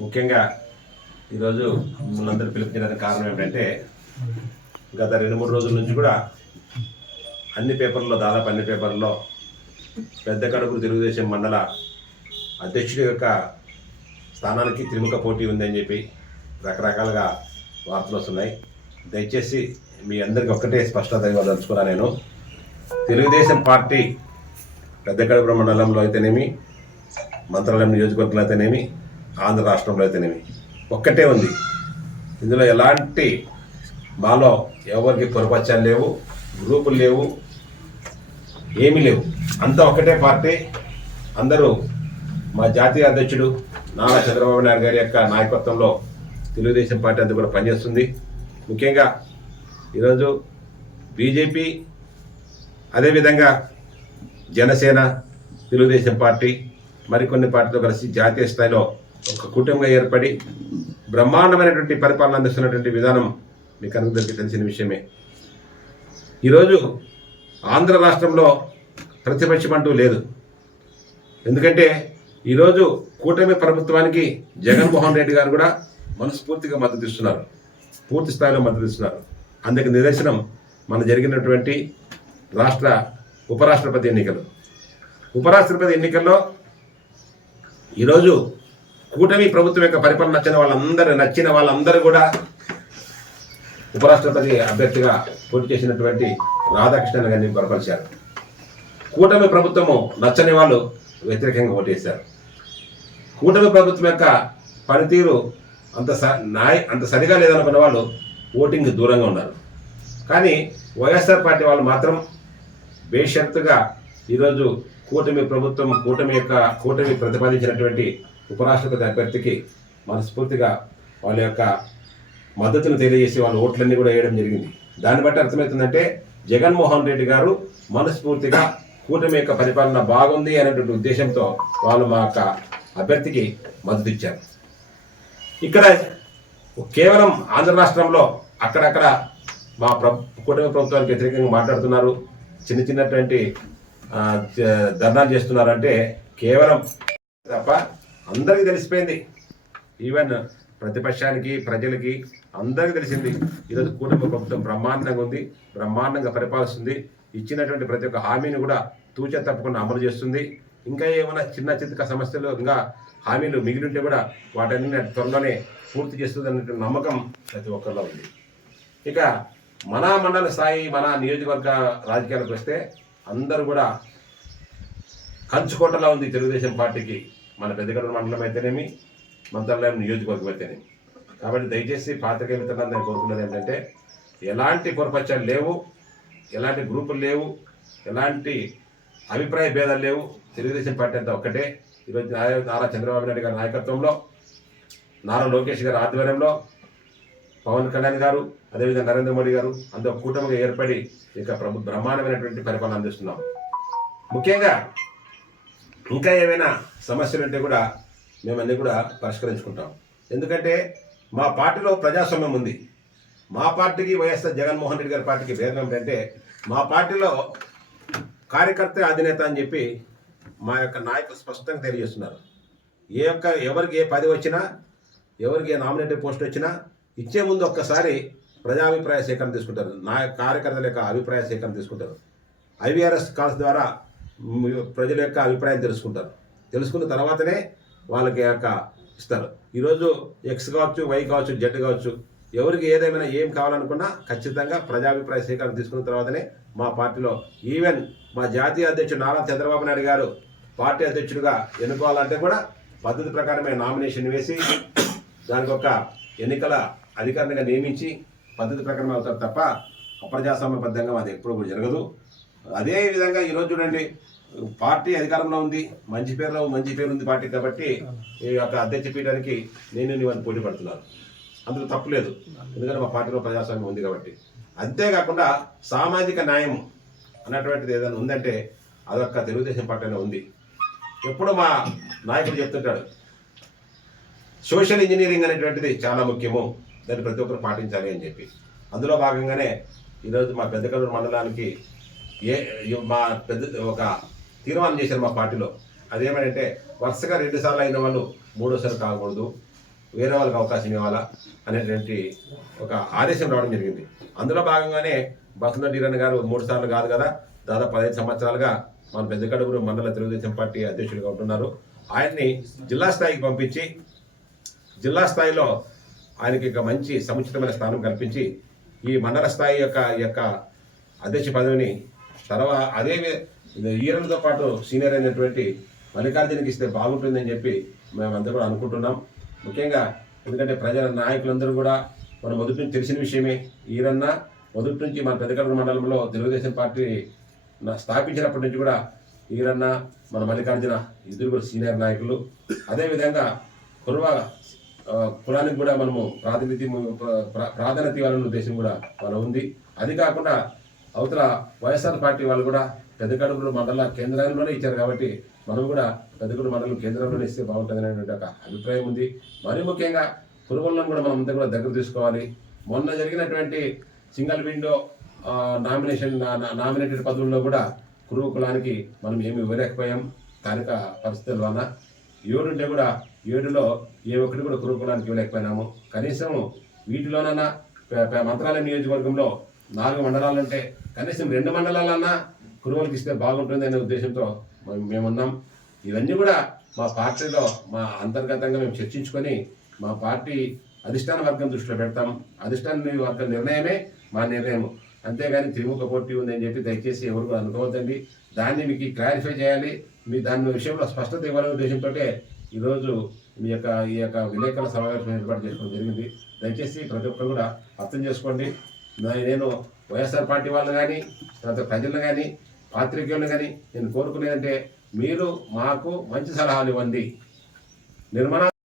ముఖ్యంగా ఈరోజు మిమ్మల్ని అందరూ పిలుపుకోవడానికి కారణం ఏమిటంటే గత రెండు మూడు రోజుల నుంచి కూడా అన్ని పేపర్లో దాదాపు అన్ని పేపర్లో పెద్ద కడుపు తెలుగుదేశం మండల అధ్యక్షుడి యొక్క స్థానానికి త్రిముఖ పోటీ ఉందని చెప్పి రకరకాలుగా వార్తలు వస్తున్నాయి. దయచేసి మీ అందరికి ఒక్కటే స్పష్టత ఇవ్వదలుచుకున్నా నేను. తెలుగుదేశం పార్టీ పెద్ద కడుపు మండలంలో అయితేనేమి మంత్రాలయం నియోజకవర్గంలో అయితేనేమి ఆంధ్ర రాష్ట్రంలో అయితేనేమి. ఒక్కటే ఉంది. ఇందులో ఎలాంటి మాలో ఎవరికి పొరపచ్చాలు లేవు గ్రూపులు లేవు ఏమీ లేవు. అంతా ఒక్కటే పార్టీ. అందరూ మా జాతీయ అధ్యక్షుడు నారా చంద్రబాబు నాయుడు గారి యొక్క నాయకత్వంలో తెలుగుదేశం పార్టీ అంతా కూడా పనిచేస్తుంది. ముఖ్యంగా ఈరోజు బీజేపీ అదేవిధంగా జనసేన తెలుగుదేశం పార్టీ మరికొన్ని పార్టీతో కలిసి జాతీయ స్థాయిలో ఒక కుటుంబంగా ఏర్పడి బ్రహ్మాండమైనటువంటి పరిపాలన అందిస్తున్నటువంటి విధానం మీకు అందరికీ తెలిసిన విషయమే. ఈరోజు ఆంధ్ర రాష్ట్రంలో ప్రతిపక్షం అంటూ లేదు. ఎందుకంటే ఈరోజు కూటమి ప్రభుత్వానికి జగన్మోహన్ రెడ్డి గారు కూడా మనస్ఫూర్తిగా మద్దతు ఇస్తున్నారు. పూర్తి స్థాయిలో మద్దతు ఇస్తున్నారు. అందుకు నిదర్శనం మన జరిగినటువంటి రాష్ట్ర ఉపరాష్ట్రపతి ఎన్నికలు. ఉపరాష్ట్రపతి ఎన్నికల్లో ఈరోజు కూటమి ప్రభుత్వం యొక్క పరిపాలన నచ్చిన వాళ్ళందరూ నచ్చిన వాళ్ళందరూ కూడా ఉపరాష్ట్రపతి అభ్యర్థిగా పోటీ చేసినటువంటి రాధాకృష్ణన్ గారిని బలపరిచారు. కూటమి ప్రభుత్వము నచ్చని వాళ్ళు వ్యతిరేకంగా ఓటేశారు. కూటమి ప్రభుత్వం యొక్క పనితీరు అంత స నాయ అంత సరిగా లేదనుకున్న వాళ్ళు ఓటింగ్ దూరంగా ఉన్నారు. కానీ వైఎస్ఆర్ పార్టీ వాళ్ళు మాత్రం బేషరతుగా ఈరోజు కూటమి ప్రభుత్వం కూటమి యొక్క కూటమి ప్రతిపాదించినటువంటి ఉపరాష్ట్రపతి అభ్యర్థికి మనస్ఫూర్తిగా వాళ్ళ యొక్క మద్దతును తెలియజేసి వాళ్ళ ఓట్లన్నీ కూడా వేయడం జరిగింది. దాన్ని బట్టి అర్థమవుతుందంటే జగన్మోహన్ రెడ్డి గారు మనస్ఫూర్తిగా కూటమి యొక్క పరిపాలన బాగుంది అనేటువంటి ఉద్దేశంతో వాళ్ళు మా యొక్క అభ్యర్థికి మద్దతు ఇచ్చారు. ఇక్కడ కేవలం ఆంధ్ర రాష్ట్రంలో అక్కడక్కడ మా ప్ర కూటమి ప్రభుత్వానికి వ్యతిరేకంగా మాట్లాడుతున్నారు. చిన్న చిన్నటువంటి ధర్నాలు చేస్తున్నారంటే కేవలం తప్ప అందరికీ తెలిసిపోయింది. ఈవెన్ ప్రతిపక్షానికి ప్రజలకి అందరికీ తెలిసింది. ఈరోజు కూటమి ప్రభుత్వం బ్రహ్మాండంగా ఉంది బ్రహ్మాండంగా పరిపాలిస్తుంది. ఇచ్చినటువంటి ప్రతి ఒక్క హామీని కూడా తూచ తప్పకుండా అమలు చేస్తుంది. ఇంకా ఏమైనా చిన్న చితక సమస్యలు ఇంకా హామీలు మిగిలి ఉంటే కూడా వాటన్ని త్వరలోనే పూర్తి చేస్తుంది అన్నటువంటి నమ్మకం ప్రతి ఒక్కరిలో ఉంది. ఇక మన మండల స్థాయి మన నియోజకవర్గ రాజకీయాలకు వస్తే అందరూ కూడా కంచుకోటలా ఉంది తెలుగుదేశం పార్టీకి. మన పెద్దగడ మండలం అయితేనేమి మంత్రాలయం నియోజకవర్గం అయితేనేమి. కాబట్టి దయచేసి పాత్రికేయ నేను కోరుకున్నది ఏంటంటే ఎలాంటి పొరపచ్చాలు లేవు ఎలాంటి గ్రూపులు లేవు ఎలాంటి అభిప్రాయ భేదాలు లేవు. తెలుగుదేశం పార్టీ అంతా ఒక్కటే. ఈరోజు నారా చంద్రబాబు నాయుడు గారి నాయకత్వంలో నారా లోకేష్ గారి ఆధ్వర్యంలో పవన్ కళ్యాణ్ గారు అదేవిధంగా నరేంద్ర మోడీ గారు అందరూ కూటమిగా ఏర్పడి ఇక ప్రభు బ్రహ్మాండమైనటువంటి పరిపాలన అందిస్తున్నాం. ముఖ్యంగా ఇంకా ఏమైనా సమస్యలు ఉంటే కూడా మేము అన్నీ కూడా పరిష్కరించుకుంటాం. ఎందుకంటే మా పార్టీలో ప్రజాస్వామ్యం ఉంది. మా పార్టీకి వైఎస్ఆర్ జగన్మోహన్ రెడ్డి గారి పార్టీకి భేదం ఏంటంటే మా పార్టీలో కార్యకర్త అధినేత అని చెప్పి మా యొక్క నాయకులు స్పష్టంగా తెలియజేస్తున్నారు. ఏ యొక్క ఎవరికి ఏ పది వచ్చినా ఎవరికి ఏ నామినేటెడ్ పోస్ట్ వచ్చినా ఇచ్చే ముందు ఒక్కసారి ప్రజాభిప్రాయ సేకరణ తీసుకుంటారు. నా కార్యకర్తల యొక్క అభిప్రాయ సేకరణ తీసుకుంటారు. ఐవీఆర్ఎస్ కాల్స్ ద్వారా ప్రజల యొక్క అభిప్రాయం తెలుసుకుంటారు. తెలుసుకున్న తర్వాతనే వాళ్ళకి యొక్క ఇస్తారు. ఈరోజు ఎక్స్ కావచ్చు వై కావచ్చు జెడ్ కావచ్చు ఎవరికి ఏదేమైనా ఏం కావాలనుకున్నా ఖచ్చితంగా ప్రజాభిప్రాయ సేకరణ తీసుకున్న తర్వాతనే మా పార్టీలో ఈవెన్ మా జాతీయ అధ్యక్షుడు నారా చంద్రబాబు నాయుడు గారు పార్టీ అధ్యక్షుడిగా ఎన్నుకోవాలంటే కూడా పద్ధతి ప్రకారమే నామినేషన్ వేసి దానికి ఒక ఎన్నికల అధికారిగా నియమించి పద్ధతి ప్రకారం అవుతారు తప్ప అప్రజాస్వామ్యబద్ధంగా అది ఎప్పుడు కూడా జరగదు. అదే విధంగా ఈరోజు చూడండి పార్టీ అధికారంలో ఉంది మంచి పేరులో మంచి పేరు ఉంది పార్టీ కాబట్టి ఈ యొక్క అధ్యక్ష పీఠానికి నేను నీవని పోటీ పడుతున్నాను. అందులో తప్పులేదు ఎందుకంటే మా పార్టీలో ప్రజాస్వామ్యం ఉంది కాబట్టి. అంతేకాకుండా సామాజిక న్యాయం అన్నటువంటిది ఏదైనా ఉందంటే అదొక్క తెలుగుదేశం పార్టీలో ఉంది. ఎప్పుడు మా నాయకుడు చెప్తుంటాడు సోషల్ ఇంజనీరింగ్ అనేటువంటిది చాలా ముఖ్యము. దాన్ని ప్రతి ఒక్కరు పాటించాలి అని చెప్పి. అందులో భాగంగానే ఈరోజు మా పెద్దకల్లూరు మండలానికి ఏ మా పెద్ద ఒక తీర్మానం చేశారు మా పార్టీలో. అదేమంటే వరుసగా రెండు సార్లు అయిన వాళ్ళు మూడోసారి కాకూడదు వేరే వాళ్ళకి అవకాశం ఇవ్వాలా అనేటువంటి ఒక ఆదేశం రావడం జరిగింది. అందులో భాగంగానే బసంత డీరన్ గారు మూడు సార్లు కాదు కదా దాదాపు పదహైదు సంవత్సరాలుగా మన పెద్దకడుగురు మండల తెలుగుదేశం పార్టీ అధ్యక్షుడిగా ఉంటున్నారు. ఆయన్ని జిల్లా స్థాయికి పంపించి జిల్లా స్థాయిలో ఆయనకి ఒక మంచి సముచితమైన స్థానం కల్పించి ఈ మండల స్థాయి యొక్క యొక్క అధ్యక్ష పదవిని తర్వాత అదే ఈయనతో పాటు సీనియర్ అయినటువంటి మల్లికార్జునకి ఇస్తే బాగుంటుందని చెప్పి మేమందరూ కూడా అనుకుంటున్నాం. ముఖ్యంగా ఎందుకంటే ప్రజల నాయకులందరూ కూడా మన మొదటి నుంచి తెలిసిన విషయమే. ఈరన్న మొదటి నుంచి మన పెద్దకడూరు మండలంలో తెలుగుదేశం పార్టీ నా- స్థాపించినప్పటి నుంచి కూడా ఈరన్న మన మల్లికార్జున ఇద్దరు కూడా సీనియర్ నాయకులు. అదేవిధంగా కుర్వ కులానికి కూడా మనము ప్రాతినిధ్యం ప్రాధాన్యత ఇవ్వాలనే ఉద్దేశం కూడా మన ఉంది. అది కాకుండా అవతల వైఎస్ఆర్ పార్టీ వాళ్ళు కూడా పెద్దకడుగుడు మండల కేంద్రంలోనే ఇచ్చారు కాబట్టి మనం కూడా పెద్దకూరు మండలం కేంద్రంలోనే ఇస్తే బాగుంటుంది అనేటువంటి ఒక అభిప్రాయం ఉంది. మరి ముఖ్యంగా పురుగులను కూడా మనం అంతా కూడా దగ్గర తీసుకోవాలి. మొన్న జరిగినటువంటి సింగిల్ విండో నామినేషన్ నామినేటెడ్ పదవుల్లో కూడా కురువు కులానికి మనం ఏమి ఇవ్వలేకపోయాం. స్థానిక పరిస్థితుల వలన. ఏడుంటే కూడా ఏడులో ఏ ఒక్కటి కూడా కురువు ఇవ్వలేకపోయినాము. కనీసం వీటిలోనన్నా మంత్రాలయ మంత్రాలయం నియోజకవర్గంలో నాలుగు మండలాలుంటే కనీసం రెండు మండలాలన్నా కురువులకు ఇస్తే బాగుంటుంది అనే ఉద్దేశంతో మేమున్నాం. ఇవన్నీ కూడా మా పార్టీలో మా అంతర్గతంగా మేము చర్చించుకొని మా పార్టీ అధిష్టాన వర్గం దృష్టిలో పెడతాం. అధిష్టాన వర్గం నిర్ణయమే మా నిర్ణయం అంతేగాని త్రిముఖ పోటీ ఉందని చెప్పి దయచేసి ఎవరు కూడా అనుకోవద్దండి. దాన్ని మీకు క్లారిఫై చేయాలి. మీ దాని విషయంలో స్పష్టత ఇవ్వాలనే ఉద్దేశంతో ఈరోజు మీ యొక్క ఈ యొక్క విలేకరుల సమావేశం ఏర్పాటు చేసుకోవడం జరిగింది. దయచేసి ప్రతి ఒక్కరు కూడా అర్థం చేసుకోండి. నా- నేను వైఎస్ఆర్ పార్టీ వాళ్ళు కానీ తర్వాత ప్రజలను కానీ పాత్రికేయులను కానీ నేను కోరుకునేదంటే మీరు మాకు మంచి సలహాలు ఇవ్వండి. నిర్మాణ